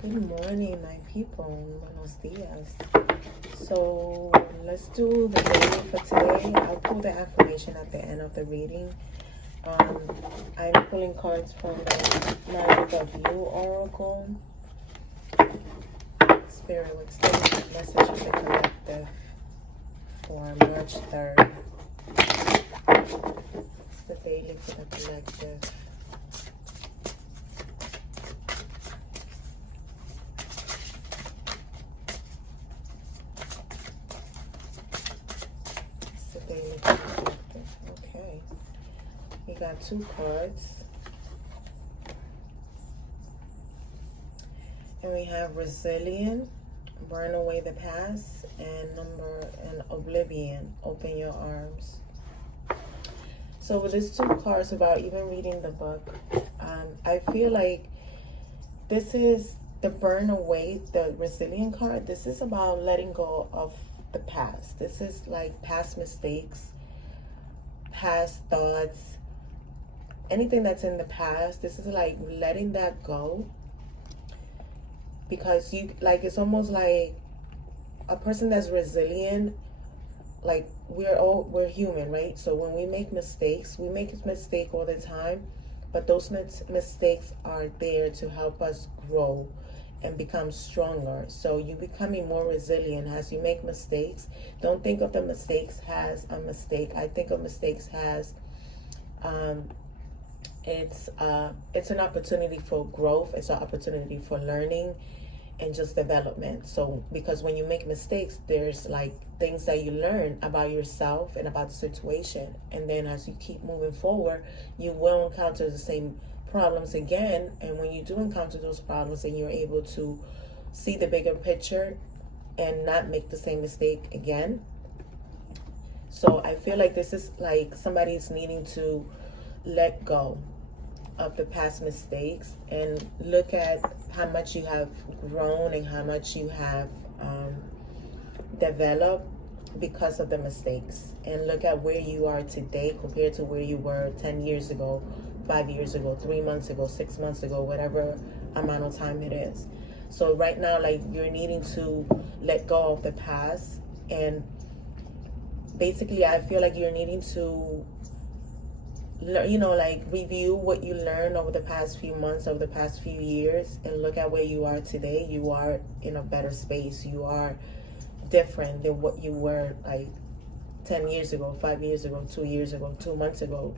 Good morning, my people. Buenos dias. So let's do the reading for today. I'll pull the affirmation at the end of the reading. I'm pulling cards from the Magic of You Oracle. Spirit, what's the message of the collective for March 3rd? It's the daily for the collective. Okay, we got two cards, and we have Resilient, Burn Away the Past, and Oblivion, Open Your Arms. So with these two cards, about even reading the book, I feel like this is the Burn Away, the Resilient card. This is about letting go of the past. This is like past mistakes, past thoughts, anything that's in the past. This is like letting that go, because you like, it's almost like a person that's resilient, like we're human, right? So when we make mistakes, we make a mistake all the time, but those mistakes are there to help us grow and become stronger. So you becoming more resilient as you make mistakes. Don't think of the mistakes as a mistake. I think of mistakes as it's an opportunity for growth. It's an opportunity for learning and just development. So because when you make mistakes, there's like things that you learn about yourself and about the situation, and then as you keep moving forward, you will encounter the same problems again. And when you do encounter those problems, and you're able to see the bigger picture and not make the same mistake again. So I feel like this is like somebody's needing to let go of the past mistakes and look at how much you have grown and how much you have developed because of the mistakes, and look at where you are today compared to where you were 10 years ago, 5 years ago, 3 months ago, 6 months ago, whatever amount of time it is. So right now, like, you're needing to let go of the past, and basically I feel like you're needing to like review what you learned over the past few months, over the past few years, and look at where you are today. You are in a better space. You are different than what you were like 10 years ago, 5 years ago, 2 years ago, 2 months ago.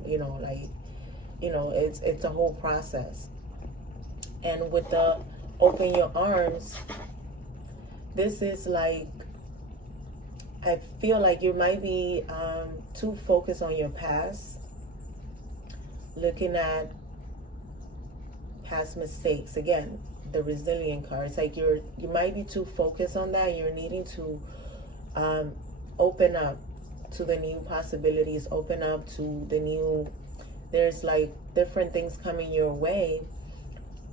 It's a whole process. And with the open your arms, this is like, I feel like you might be too focused on your past, looking at past mistakes. Again, the Resilient card, it's like you might be too focused on that. You're needing to open up to the new possibilities, open up to the new, there's like different things coming your way,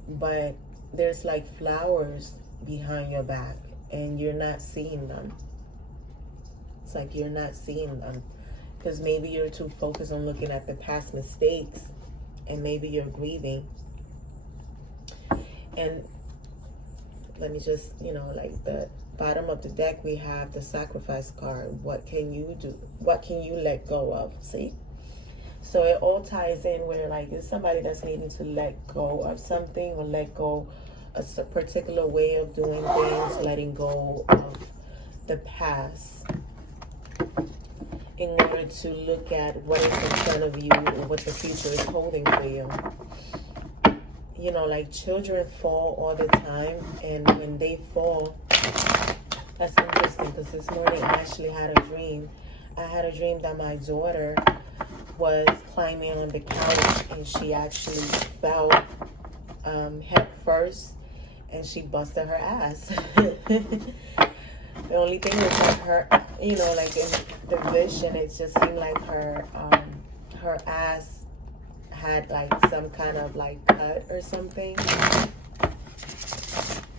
but there's like flowers behind your back and you're not seeing them. It's like you're not seeing them because maybe you're too focused on looking at the past mistakes, and maybe you're grieving. And let me just, like the bottom of the deck, we have the Sacrifice card. What can you do? What can you let go of? See? So it all ties in where like it's somebody that's needing to let go of something, or let go of a particular way of doing things, letting go of the past in order to look at what is in front of you and what the future is holding for you. Like children fall all the time, and when they fall, that's interesting because this morning I actually had a dream. I had a dream that my daughter was climbing on the couch, and she actually fell head first, and she busted her ass. The only thing was that her, like in the vision, it just seemed like her ass had like some kind of like cut or something.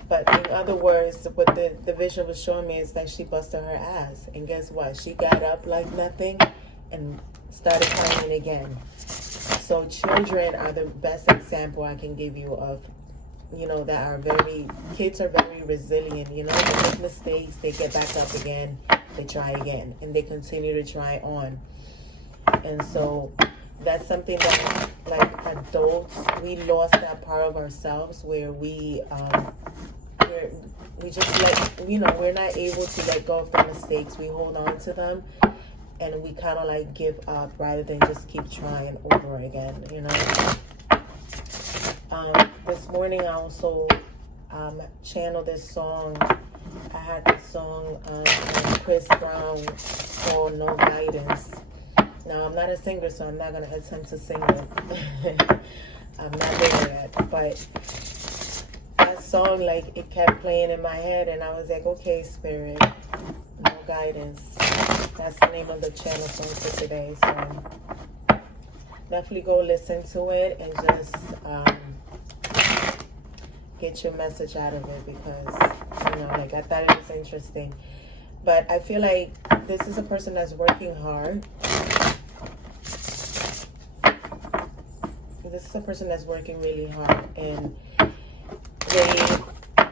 But in other words, what the vision was showing me is that she busted her ass. And guess what? She got up like nothing and started climbing again. So children are the best example I can give you of that are kids are very resilient. They make mistakes, they get back up again, they try again, and they continue to try on. And so that's something that, like adults, we lost that part of ourselves where we just we're not able to let go of the mistakes. We hold on to them, and we kind of like give up rather than just keep trying over again. This morning I also channeled this song. I had this song Chris Brown called No Guidance. Now, I'm not a singer, so I'm not going to attempt to sing it. I'm not there yet. But that song, like, it kept playing in my head, and I was like, okay, Spirit, No Guidance. That's the name of the channel song for today. So definitely go listen to it and just get your message out of it, because, like, I thought it was interesting. But I feel like this is a person that's working hard. This is a person that's working really hard, and they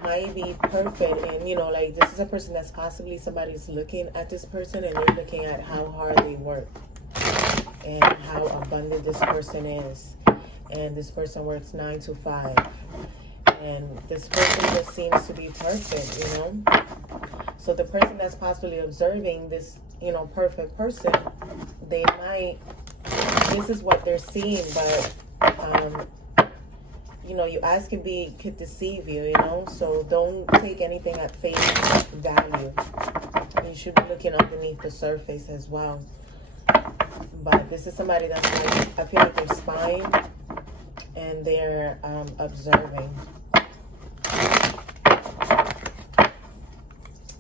might be perfect. And like, this is a person that's possibly somebody's looking at this person, and they're looking at how hard they work and how abundant this person is. And this person works 9 to 5, and this person just seems to be perfect. So the person that's possibly observing this perfect person, they might, this is what they're seeing, but your eyes could deceive you, so don't take anything at face value. You should be looking underneath the surface as well. But this is somebody that's like, I feel like they're spying and they're observing.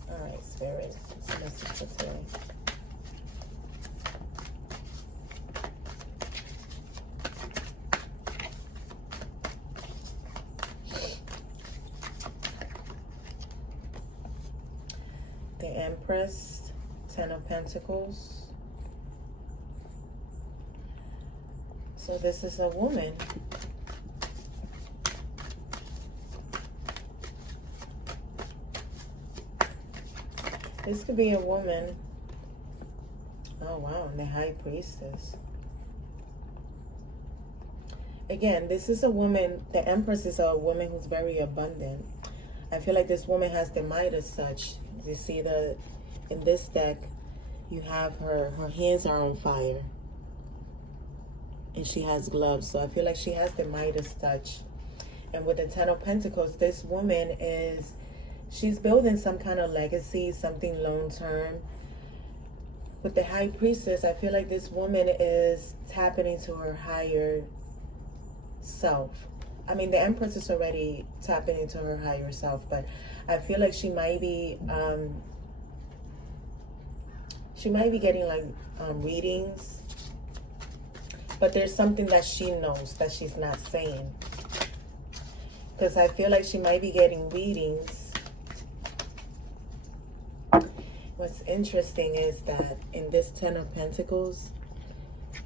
All right, Spirit, let's message for today. The Empress, 10 of Pentacles. So this is a woman. This could be a woman. Oh, wow. And the High Priestess. Again, this is a woman. The Empress is a woman who's very abundant. I feel like this woman has the Midas touch. You see in this deck, you have her hands are on fire. And she has gloves. So I feel like she has the Midas touch. And with the 10 of Pentacles, this woman she's building some kind of legacy, something long-term. With the High Priestess, I feel like this woman is tapping into her higher self. I mean, the Empress is already tapping into her higher self, but I feel like she might be getting like readings, but there's something that she knows that she's not saying. Because I feel like she might be getting readings. What's interesting is that in this 10 of Pentacles,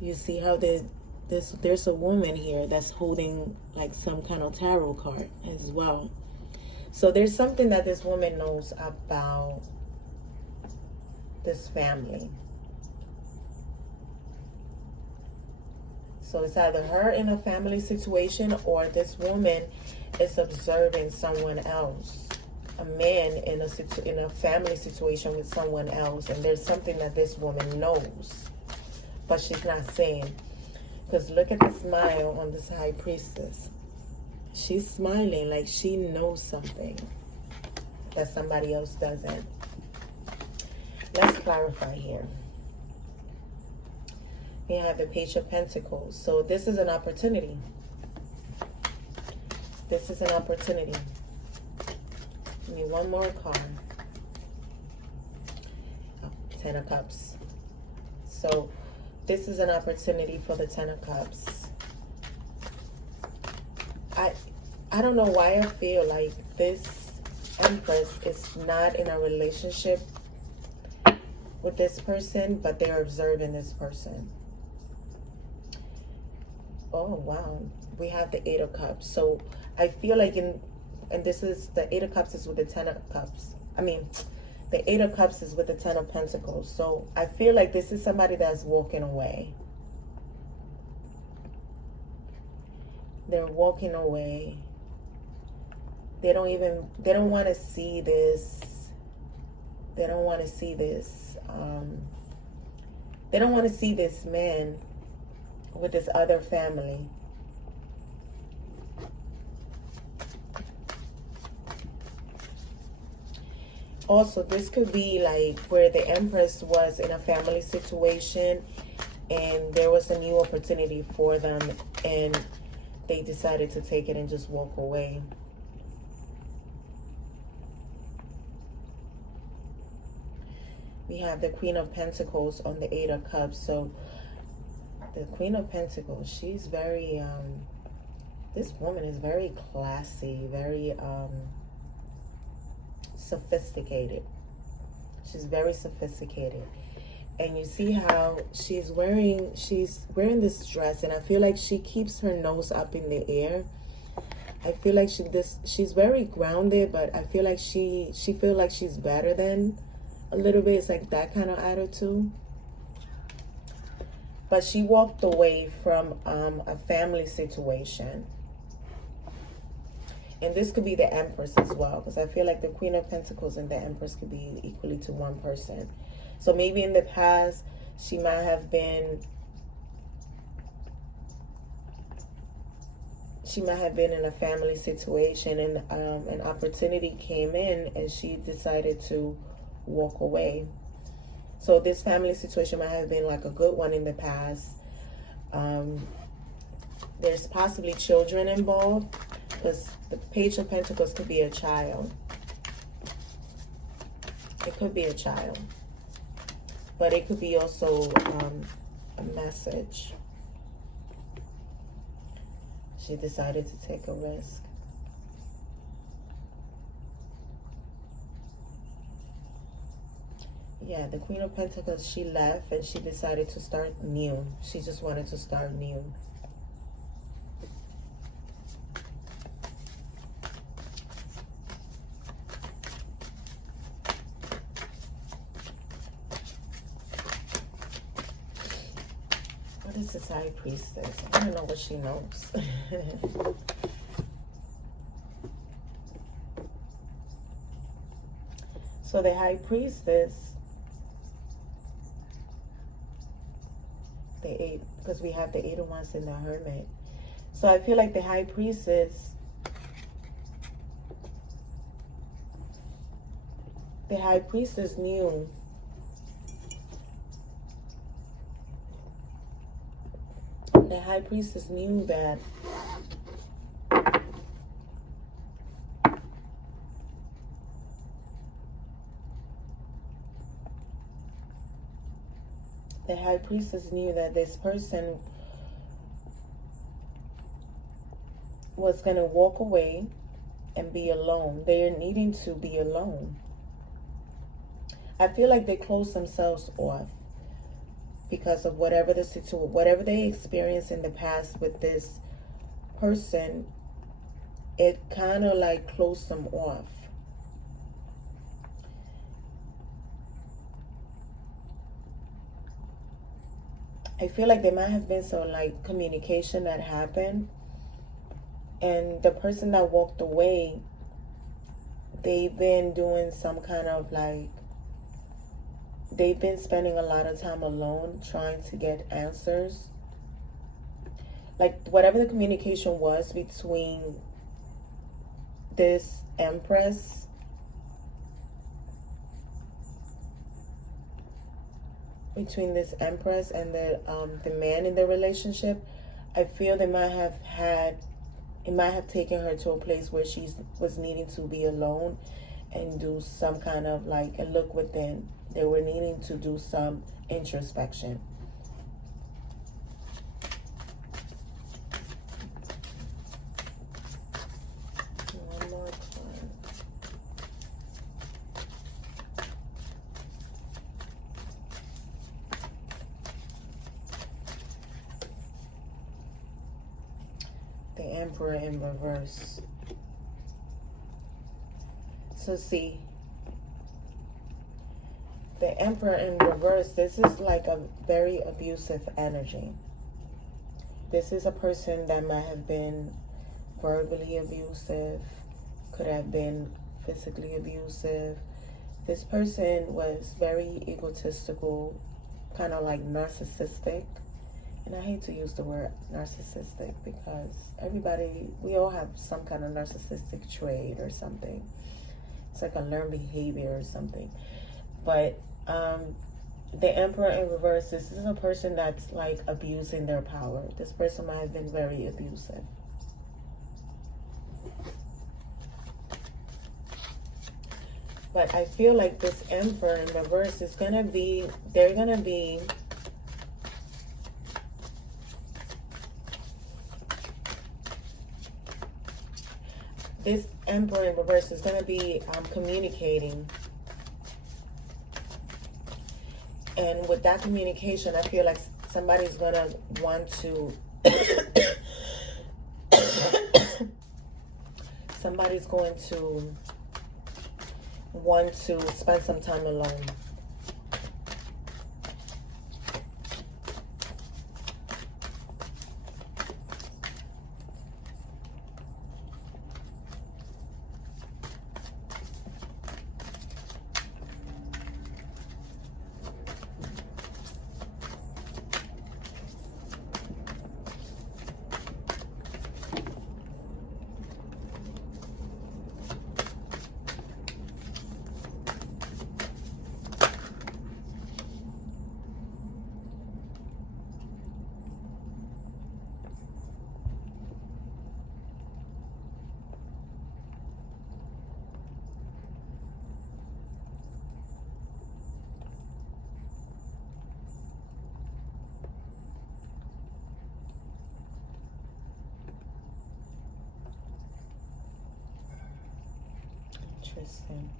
you see how there's a woman here that's holding like some kind of tarot card as well. So there's something that this woman knows about this family. So it's either her in a family situation, or this woman is observing someone else, a man in a family situation with someone else, and there's something that this woman knows, but she's not saying. Because look at the smile on this High Priestess. She's smiling like she knows something that somebody else doesn't. Let's clarify here. We have the Page of Pentacles. So this is an opportunity. This is an opportunity. Give me one more card. Oh, 10 of Cups. So this is an opportunity for the 10 of Cups. I don't know why I feel like this Empress is not in a relationship with this person, but they're observing this person. Oh wow, we have the Eight of Cups. So I feel like and this is the Eight of Cups is with the Ten of Cups. I mean, the Eight of Cups is with the Ten of Pentacles. So I feel like this is somebody that's walking away. They're walking away. They don't want to see this. They don't want to see this. They don't want to see this man with this other family. Also, this could be like where the Empress was in a family situation and there was a new opportunity for them and they decided to take it and just walk away. We have the Queen of Pentacles on the Eight of Cups. So the Queen of Pentacles, she's very, this woman is very classy, very sophisticated. She's very sophisticated. And you see how she's wearing this dress, and I feel like she keeps her nose up in the air. I feel like she's very grounded, but I feel like she feels like she's better than a little bit. It's like that kind of attitude. But she walked away from a family situation. And this could be the Empress as well, because I feel like the Queen of Pentacles and the Empress could be equally to one person. So maybe in the past, she might have been in a family situation, and an opportunity came in and she decided to walk away. So this family situation might have been like a good one in the past. There's possibly children involved, because the Page of Pentacles could be a child. It could be a child. But it could be also a message. She decided to take a risk. Yeah, the Queen of Pentacles, she left and she decided to start new. She just wanted to start new. What is this High Priestess? I don't know what she knows. So the High Priestess, the Eight, because we have the Eight of Wands and the Hermit. So I feel like the High Priestess, knew the High Priestess knew that this person was going to walk away and be alone. They're needing to be alone. I feel like they closed themselves off because of whatever the situation, whatever they experienced in the past with this person. It kind of like closed them off. I feel like there might have been some like communication that happened, and the person that walked away, they've been doing some kind of like, they've been spending a lot of time alone trying to get answers. Like whatever the communication was between this Empress and the man in the relationship, I feel it might have taken her to a place where she was needing to be alone and do some kind of like a look within. They were needing to do some introspection. One more card. The Emperor in reverse. So see, the Emperor in reverse, this is like a very abusive energy. This is a person that might have been verbally abusive, could have been physically abusive. This person was very egotistical, kind of like narcissistic. And I hate to use the word narcissistic because we all have some kind of narcissistic trait or something. It's like a learned behavior or something. But the Emperor in reverse, this is a person that's like abusing their power. This person might have been very abusive. But I feel like this Emperor in reverse is going to be, they're going to be this Emperor in reverse is going to be communicating. And with that communication, I feel like somebody's going to want to somebody's going to want to spend some time alone. Interesting.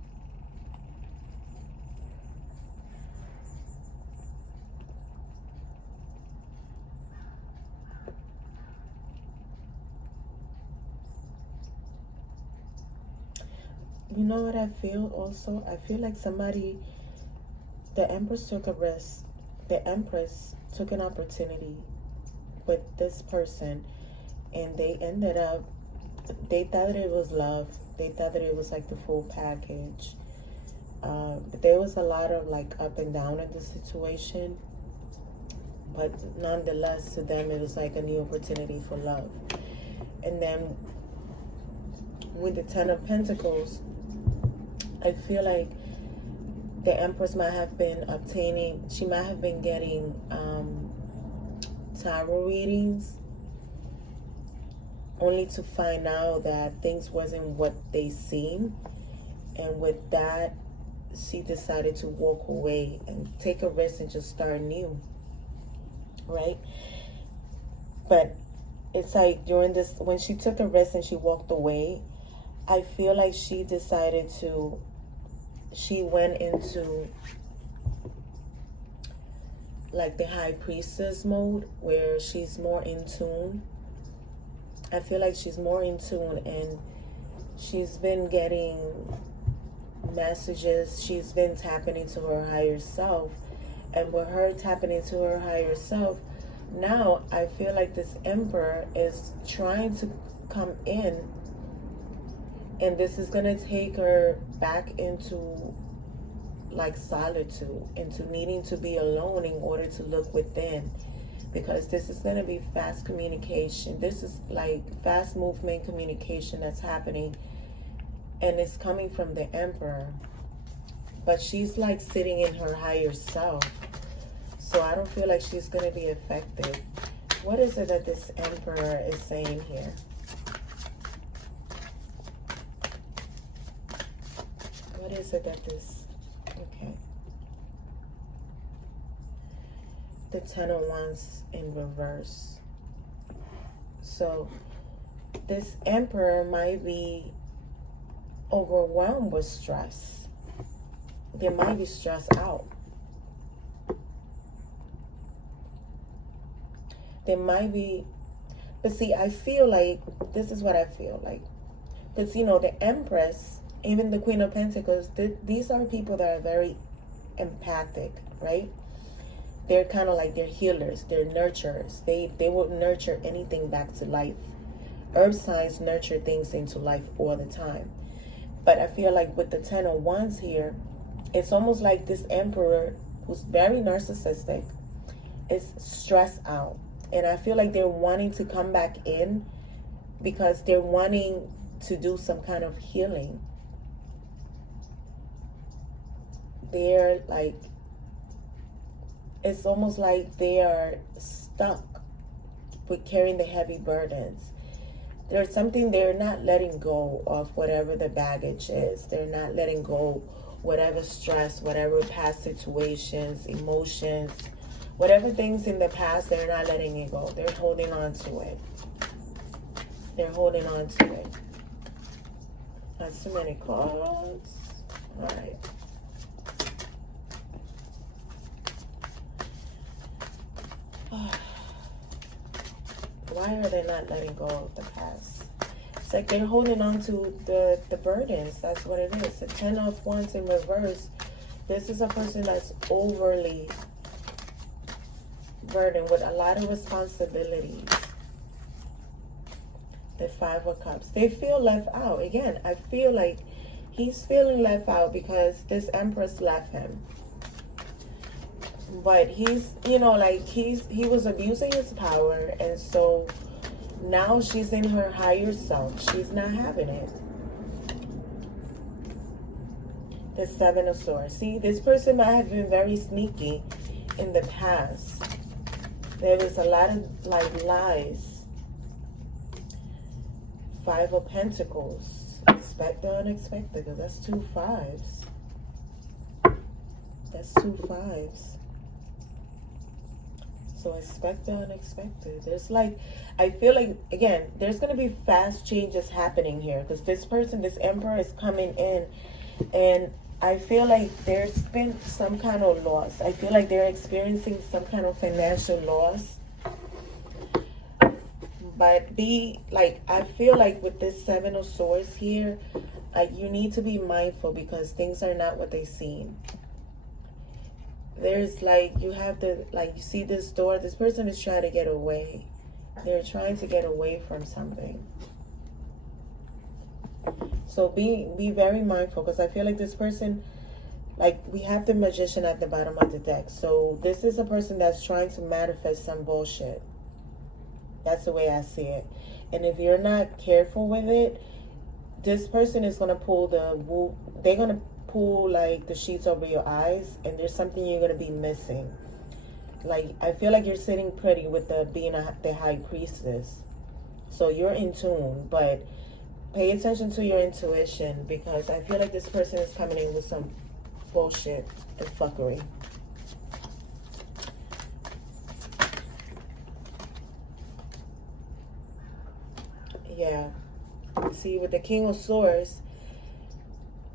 You know what I feel also? I feel like the Empress took a risk. The Empress took an opportunity with this person, and they ended up, they thought that it was love. They thought that it was like the full package. But there was a lot of like up and down in the situation. But nonetheless, to them, it was like a new opportunity for love. And then with the Ten of Pentacles, I feel like the Empress might have been she might have been getting tarot readings, only to find out that things wasn't what they seemed. And with that, she decided to walk away and take a risk and just start new, right? But it's like during this, when she took a risk and she walked away, I feel like she went into like the High Priestess mode, where she's more in tune. I feel like she's more in tune, and she's been getting messages. She's been tapping into her higher self. And with her tapping into her higher self, now I feel like this Emperor is trying to come in, and this is going to take her back into like solitude, into needing to be alone in order to look within. Because this is going to be fast communication. This is like fast movement communication that's happening. And it's coming from the Emperor. But she's like sitting in her higher self. So I don't feel like she's going to be affected. What is it that this Emperor is saying here? What is it that this... Okay. The Ten of Wands in reverse. So this Emperor might be overwhelmed with stress. They might be stressed out. They might be, But see, I feel like, this is what I feel like. Because, you know, the Empress, even the Queen of Pentacles, these are people that are very empathic, right? They're kind of like, they're healers, they're nurturers. They will nurture anything back to life. Earth signs nurture things into life all the time. But I feel like with the 10 of Wands here, it's almost like this Emperor, who's very narcissistic, is stressed out. And I feel like they're wanting to come back in because they're wanting to do some kind of healing. They're like, it's almost like they are stuck with carrying the heavy burdens. There's something, they're not letting go of whatever the baggage is. They're not letting go whatever stress, whatever past situations, emotions, whatever things in the past, they're not letting it go. They're holding on to it. They're holding on to it. That's too many cards. All right. Why are they not letting go of the past? It's like they're holding on to the burdens. That's what it is. The 10 of Wands in reverse. This is a person that's overly burdened with a lot of responsibilities. The 5 of Cups. They feel left out. Again, I feel like he's feeling left out because this Empress left him. But he's, you know, like he was abusing his power, and so now she's in her higher self. She's not having it. The 7 of Swords. See, this person might have been very sneaky in the past. There was a lot of like lies. 5 of Pentacles. Expect the unexpected. That's 2 5s. That's 2 5s. So expect the unexpected. There's like, I feel like, again, there's going to be fast changes happening here. Because this person, this Emperor is coming in. And I feel like there's been some kind of loss. I feel like they're experiencing some kind of financial loss. But I feel like with this 7 of Swords here, you need to be mindful because things are not what they seem. There's like, you have to, like, you see this door, this person is trying to get away. They're trying to get away from something. So be very mindful because I feel like this person, like, we have the Magician at the bottom of the deck. So this is a person that's trying to manifest some bullshit. That's the way I see it. And if you're not careful with it, this person is going to pull they're going to pull like the sheets over your eyes, and there's something you're going to be missing. Like, I feel like you're sitting pretty with the High Priestess. So you're in tune, but pay attention to your intuition because I feel like this person is coming in with some bullshit and fuckery. Yeah. See, with the King of Swords,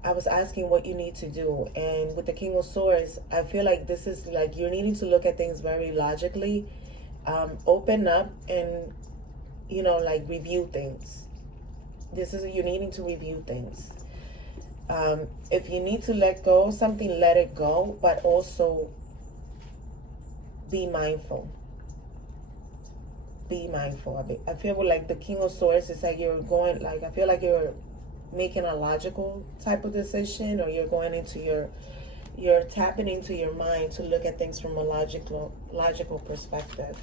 I was asking what you need to do. And with the King of Swords, I feel like this is like you're needing to look at things very logically. Open up and, you know, like review things. You're needing to review things. If you need to let go of something, let it go. But also be mindful. Be mindful. I feel like the King of Swords is like you're going, like, I feel like you're making a logical type of decision, or you're going into you're tapping into your mind to look at things from a logical perspective.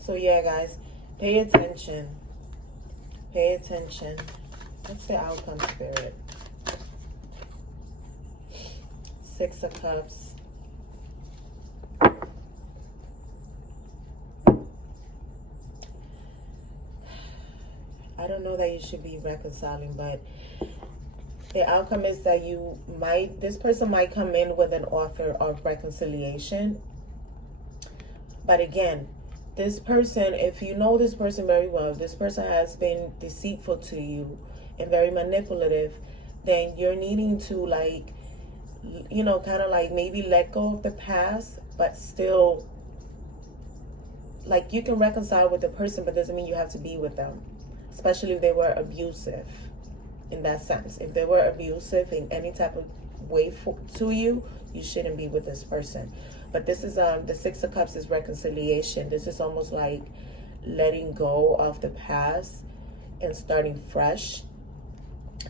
So yeah, guys, pay attention. Pay attention. What's the outcome, Spirit? 6 of Cups. I don't know that you should be reconciling, but the outcome is that this person might come in with an offer of reconciliation. But again, this person, if you know this person very well, if this person has been deceitful to you and very manipulative, then you're needing to like you know, kind of like maybe let go of the past, but still, like, you can reconcile with the person, but doesn't mean you have to be with them, especially if they were abusive in that sense. If they were abusive in any type of way to you, you shouldn't be with this person. But this is the Six of Cups is reconciliation. This is almost like letting go of the past and starting fresh.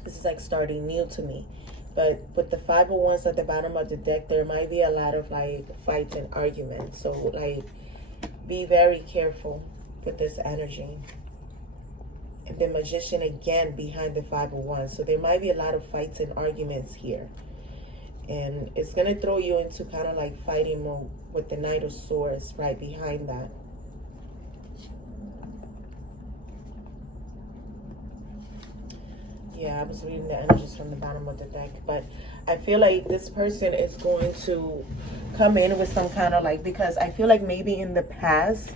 This is like starting new to me. But with the Five of Wands at the bottom of the deck, there might be a lot of like fights and arguments. So like, be very careful with this energy. And the Magician again behind the Five of Wands. So there might be a lot of fights and arguments here. And it's going to throw you into kind of like fighting mode with the Knight of Swords right behind that. Yeah, I was reading the energies from the bottom of the deck. But I feel like this person is going to come in with some kind of like, because I feel like maybe in the past,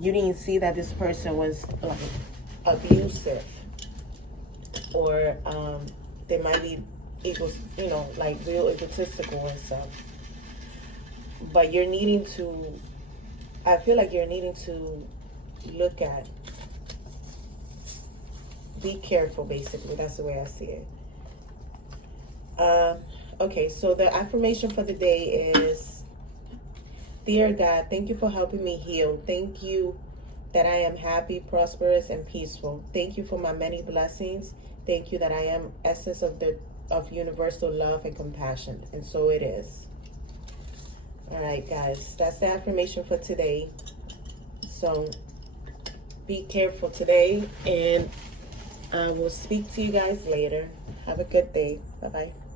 you didn't see that this person was like abusive. Or they might be you know, like real egotistical and stuff. But you're needing to, I feel like you're needing to look at, be careful, basically. That's the way I see it. Okay, so the affirmation for the day is, Dear God, thank you for helping me heal. Thank you that I am happy, prosperous, and peaceful. Thank you for my many blessings. Thank you that I am essence of universal love and compassion. And so it is. All right, guys, that's the affirmation for today. So be careful today, and I will speak to you guys later. Have a good day. Bye-bye.